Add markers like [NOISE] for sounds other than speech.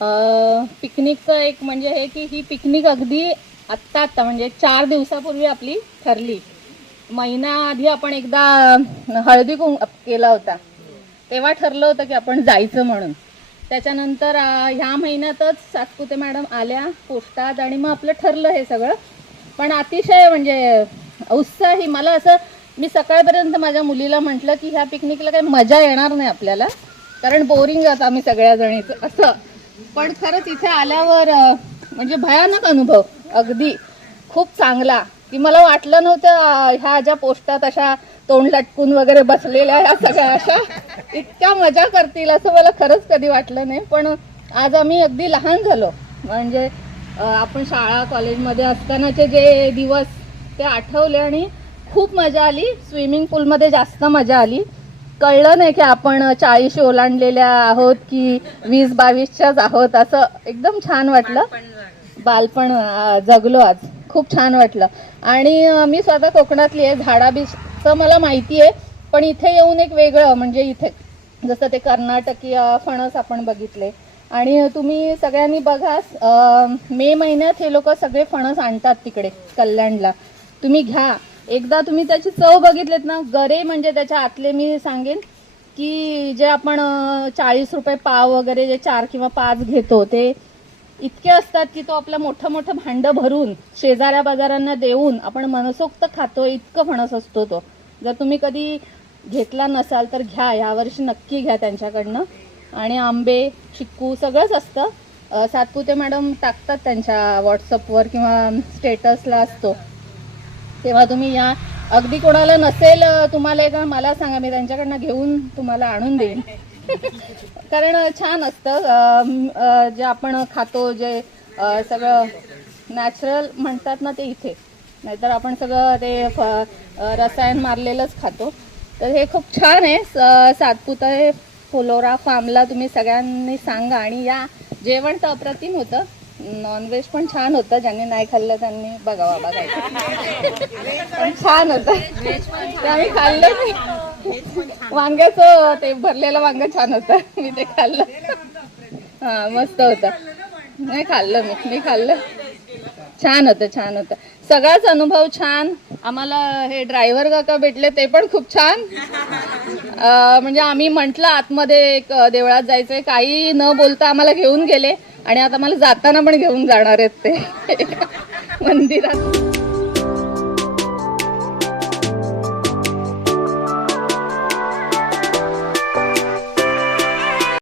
पिकनिकचं एक म्हणजे हे की ही पिकनिक अगदी आत्ता आत्ता म्हणजे चार दिवसापूर्वी आपली ठरली. महिना आधी आपण एकदा हळदी कुंक केला होता. तेव्हा ठरलं होतं की आपण जायचं म्हणून. त्याच्यानंतर ह्या महिन्यातच सातपुते मॅडम आल्या पोस्टात आणि मग आपलं ठरलं हे सगळं. पण अतिशय म्हणजे उत्साही मला असं मी सकाळपर्यंत माझ्या मुलीला म्हटलं की ह्या पिकनिकला काही मजा येणार नाही आपल्याला. कारण बोरिंग जात आम्ही सगळ्याजणीचं असं. पण खरंच इथे आल्यावर म्हणजे भयानक अनुभव अगदी. खूप चांगला. की मला वाटलं नव्हतं ह्या ज्या पोस्टात अशा तोंड लटकून वगैरे बसलेल्या ह्या सगळ्या अशा इतक्या मजा करतील असं मला खरंच कधी वाटलं नाही. पण आज आम्ही अगदी लहान झालो. म्हणजे आपण शाळा कॉलेजमध्ये असतानाचे जे दिवस ते आठवले आणि खूप मजा आली. स्विमिंग पूलमध्ये जास्त मजा आली. कळलं नाही की आपण चाळीस ओलांडलेल्या आहोत की वीस बावीसच्याच आहोत असं एकदम छान वाटलं. बालपण जगलो आज. खूप छान वाटलं. आणि मी स्वतः कोकणातली आहे झाडाबीजचं मला माहिती आहे पण इथे येऊन एक वेगळं म्हणजे इथे जसं ते कर्नाटकीय फणस आपण बघितले. आणि तुम्ही सगळ्यांनी बघा मे महिन्यात हे लोक सगळे फणस आणतात तिकडे कल्याणला. तुम्ही घ्या. एकदा तुम्ही त्याची चव बघितलेत ना गरे म्हणजे त्याच्या आतले मी सांगेन की जे आपण चाळीस रुपये पाव वगैरे जे चार किंवा पाच घेतो ते इतके असतात की तो आपलं मोठं मोठं भांडं भरून शेजाऱ्या बाजारांना देऊन आपण मनसोक्त खातो इतकं फणस असतो तो. जर तुम्ही कधी घेतला नसाल तर घ्या यावर्षी नक्की घ्या त्यांच्याकडनं. आणि आंबे चिक्कू सगळंच असतं. सातपुते मॅडम टाकतात त्यांच्या व्हॉट्सअपवर किंवा स्टेटसला असतो. तेव्हा तुम्ही या. अगदी कोणाला नसेल तुम्हाला एक मला सांगा मी त्यांच्याकडनं घेऊन तुम्हाला आणून देईन. [LAUGHS] कारण छान असतं. जे आपण खातो जे सगळं नॅचरल म्हणतात ना ते इथे. नाहीतर आपण सगळं ते फ रसायन मारलेलंच खातो. तर हे खूप छान आहे. स- सातपुता हे फुलोरा फार्मला तुम्ही सगळ्यांनी सांगा आणि या. जेवण तर अप्रतिम होतं. नॉनव्हेज पण छान होतं. ज्यांनी नाही खाल्लं त्यांनी बघावा बघायचं पण छान होतं. ते आम्ही खाल्लं नाही. वांग्याचं ते भरलेलं वांग छान होतं. मी ते खाल्लं. हा मस्त होतं. नाही खाल्लं मी. मी खाल्लं. छान होतं छान होतं. सगळाच अनुभव छान. आम्हाला हे ड्रायव्हर काका भेटले ते पण खूप छान. म्हणजे आम्ही म्हटलं आतमध्ये एक देवळात जायचंय. काही न बोलता आम्हाला घेऊन गेले आणि आता मला जाताना पण घेऊन जाणार आहेत ते. [LAUGHS] मंदिरात.